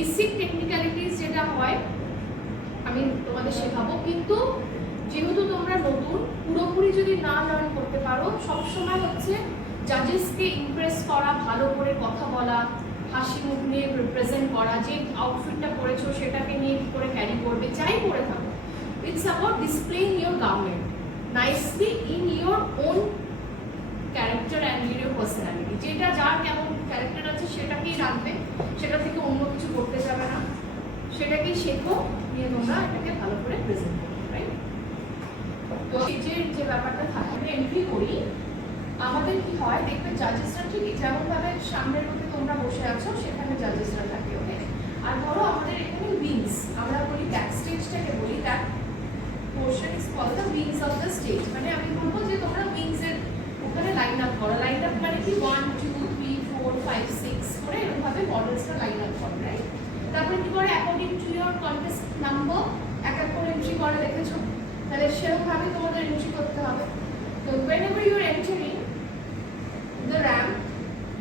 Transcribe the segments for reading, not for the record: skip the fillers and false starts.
Basic technicalities যেটা হয় আমি তোমাদের শেখাবো, কিন্তু যেহেতু তোমরা নতুন, পুরোপুরি যদি না লার্ন করতে পারো, সবসময় হচ্ছে জাজেসকে ইমপ্রেস করা, ভালো করে কথা বলা, হাসি মুখ নিয়ে রিপ্রেজেন্ট করা, যে আউটফিটটা পরেছো সেটাকে নিয়ে কী করে ক্যারি করবে, যাই পরে থাকো, it's about displaying your garment nicely in your own character and your personality. যেটা যার কেমন ক্যারেক্টার আছে সেটাকেই রাখবে, সেটা থেকে অন্য কিছু করতে যাবে না, সেটাকেই শেখো, নিয়ে তোমরা এটাকে ভালো করে প্রেজেন্ট করবে, রাইট? তো স্টেজের যে ব্যাপারটা থাকে, আমরা এন্ট্রি করি, আমাদের কি হয় দেখবে জাজেসরা ঠিক যেমনভাবে সামনের মধ্যে তোমরা বসে আছো সেখানে জাজেসরা থাকে, ওকে? আর ধরো আমাদের এখানে উইংস, আমরা বলি ব্যাক স্টেজটাকে বলি, that portion is called the wings of the stage. মানে আমি বলবো যে তোমরা উইংসের ওখানে লাইন আপ করো। লাইন আপ মানে কি 1 2 3 4 5 6 করে এরকমভাবে মডেলসটা লাইন আপ করে, রাইট? তারপরে কি করে according to your contest number এক এক করে এন্ট্রি করে, দেখেছো? তাহলে সেরকমভাবে তোমাদের এন্ট্রি করতে হবে। তো whenever you are entering the ramp,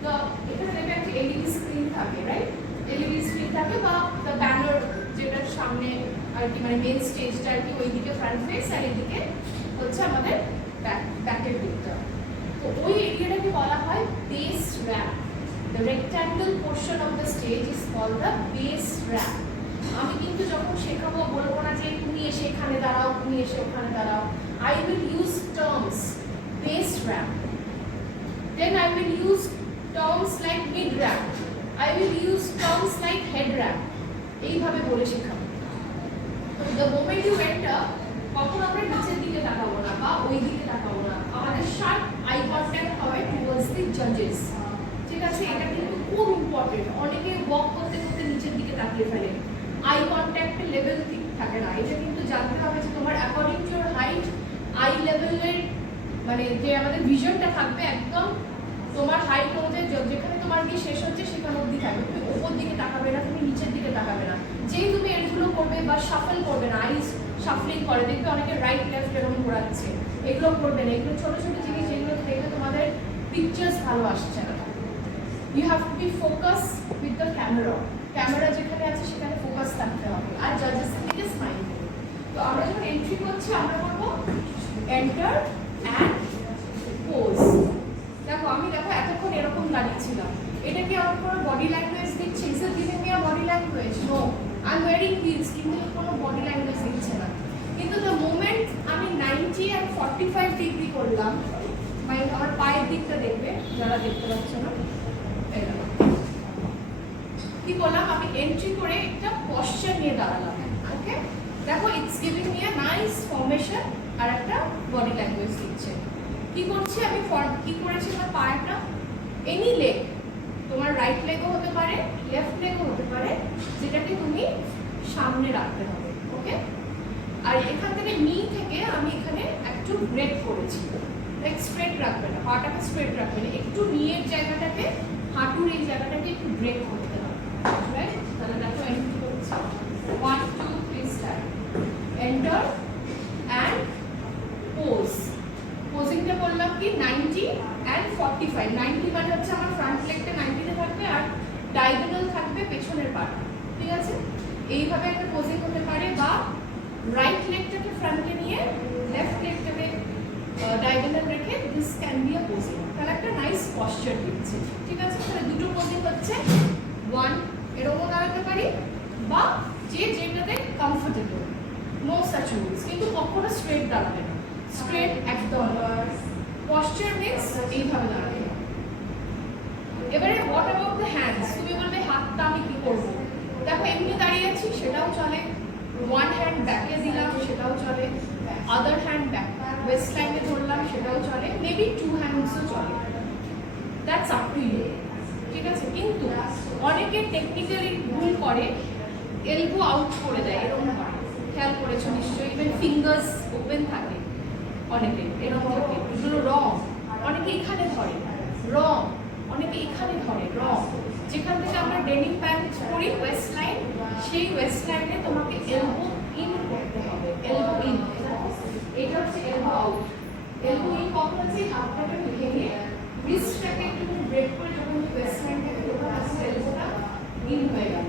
the এখানে দেখবে একটা LED স্ক্রিন থাকে, রাইট? LED স্ক্রিন থাকে বা the banner যেটার সামনে আর কি, মানে মেন স্টেজটা আর কি, ওইদিকে ফ্রন্ট ফেস আর এইদিকে হচ্ছে আমাদের ব্যাকের দিকটা। তো ওই এরিয়াটাকে বলা হয় base ramp. The rectangle portion of the stage is called the base ramp. আমি কিন্তু যখন শেখাবো বলবো না যে তুমি এসে এখানে দাঁড়াও, তুমি এসে ওখানে দাঁড়াও। I will use terms base ramp. Then I will use terms like mid ramp. I will use terms like head ramp. এইভাবে বলে শেখাবো। The moment you enter, কখন আমরা নিচের দিকে তাকাবো না বা ওই দিকে তাকাবো না, আমাদের শার্প আই কন্ট্যাক্ট হবে টুয়ার্ডস দি জাজেস, ঠিক আছে? এটা কিন্তু খুব ইম্পর্টেন্ট। অনেকে ওয়াক করতে করতে নিচের দিকে তাকিয়ে ফেলে, আই কন্ট্যাক্টের লেভেল ঠিক থাকে না। এটা কিন্তু জানতে হবে যে তোমার according to your height I লেভেলের মানে যে আমাদের ভিশনটা থাকবে একদম তোমার হাইট অনুযায়ী, যেখানে তোমার গিয়ে শেষ হচ্ছে সেখানে অবধি থাকবে। তুমি ওপর দিকে তাকাবে না, তুমি নিচের দিকে তাকাবে না। যেই তুমি এগুলো করবে বা শাফল করবে না, আইস শাফলিং করে, দেখবে অনেকে রাইট লেফট এরকম ঘোরাচ্ছে, এগুলো করবে না। এগুলো ছোটো ছোটো জিনিস, যেগুলো দেখবে তোমাদের পিকচার্স ভালো আসছে না। You have to be focus with the camera. Camera যেখানে আছে সেখানে ফোকাস থাকতে হবে, আর জাজেসের দিকে স্মাইল করবে। তো আমরা যখন এন্ট্রি করছি আমরা বলবো এন্টার অ্যান্ড পোজ। দেখো আমি এতক্ষণ এরকম দাঁড়িয়েছিলাম, এটা কি আমার কোনো বডি ল্যাঙ্গুয়েজ দিচ্ছে? Is it giving me a body language? No, I am wearing heels, কিন্তু কোনো বডি ল্যাঙ্গুয়েজ দিচ্ছে না। কিন্তু দ্য মোমেন্ট আমি 90 and 45 ডিগ্রি করলাম, মানে আমার পায়ের দিকটা দেখবে, যারা দেখতে পাচ্ছ না, কি করলাম, আমি এন্ট্রি করে একটা পশ্চার নিয়ে দাঁড়ালাম, ওকে? দেখো it's giving me a nice formation আর একটা বডি ল্যাঙ্গুয়েজ দিচ্ছে। কি করছি আমি, কি করেছি, আমার পায়েটা এনি লেগ, তোমার রাইট লেগও হতে পারে, লেফট লেগও হতে পারে, যেটাকে তুমি সামনে রাখতে হবে, ওকে? আর এখান থেকে নি থেকে আমি এখানে একটু ব্রেক করেছি, লাইক স্ট্রেট রাখবে না, পাটাকে স্ট্রেট রাখবে না, একটু নিয়ের জায়গাটাকে, হাঁটুর এই জায়গাটাকে একটু ব্রেক করতে হবে, রাইট? তাহলে দেখো এন্ট্রি করছি, 1 2 3 স্টার্ট, এন্টার অ্যান্ড পোজ। পোজিংটা বললাম কি 90 and 45। 90 মানে হচ্ছে আমার ফ্রন্ট লেগটা 90 থাকবে আর ডায়াগোনাল থাকবে পেছনের পার্ট, ঠিক আছে? এইভাবে একটা পোজিং হতে পারে, বা রাইট লেগটাকে ফ্রন্টে নিয়ে লেফট লেগটাকে ডায়াগোনাল রেখে, this can be a posing. তাহলে একটা নাইস পশ্চার দিচ্ছে, ঠিক আছে? তাহলে দুটো পোজিং হচ্ছে, 1 এরকম দাঁড়াতে পারি, বা যে যেটাতে কমফোর্টেবল, নো সাচ রুলস। কিন্তু কখনো স্ট্রেট দাঁড়াবে না, স্ট্রেট একদম। পশ্চার মিন্স এইভাবে দাঁড়াবে। এবারে হোয়াট অ্যাবাউট দ্য হ্যান্ডস? তুমি বলবে হাতটা আমি কি করবো? দেখো এমনি দাঁড়িয়ে আছি সেটাও চলে, ওয়ান হ্যান্ড ব্যাকে দিলাম সেটাও চলে, আদার হ্যান্ড ব্যাক ওয়েস্ট লাইনে ধরলাম সেটাও চলে, মেবি 2 হ্যান্ডসও চলে, দ্যাটস আপ টু ইউ, ঠিক আছে? কিন্তু অনেকে টেকনিক্যালি ভুল করে, এলবো আউট করে দেয়, এরকম হয়, খেয়াল করেছো নিশ্চয়ই? ইভেন ফিঙ্গার্স ওপেন থাকে অনেকে, এরকম থাকে, এগুলো রং। অনেকে এখানে ধরে, রং। অনেকে এখানে ধরে, রং। যেখান থেকে আমরা ডেনিম প্যান্ট পরি ওয়েস্ট লাইন, সেই ওয়েস্ট লাইনে তোমাকে এলবো ইন করতে হবে, এলবো ইন। এটা হচ্ছে এলবো আউট। এলবো ইন কখন হচ্ছে, হাতটাকে ভেঙে রিস্টটাকে একটু ব্রেক করে যখন ওয়েস্ট লাইন থেকে তখন এলবোটা ইন হয়ে গেল।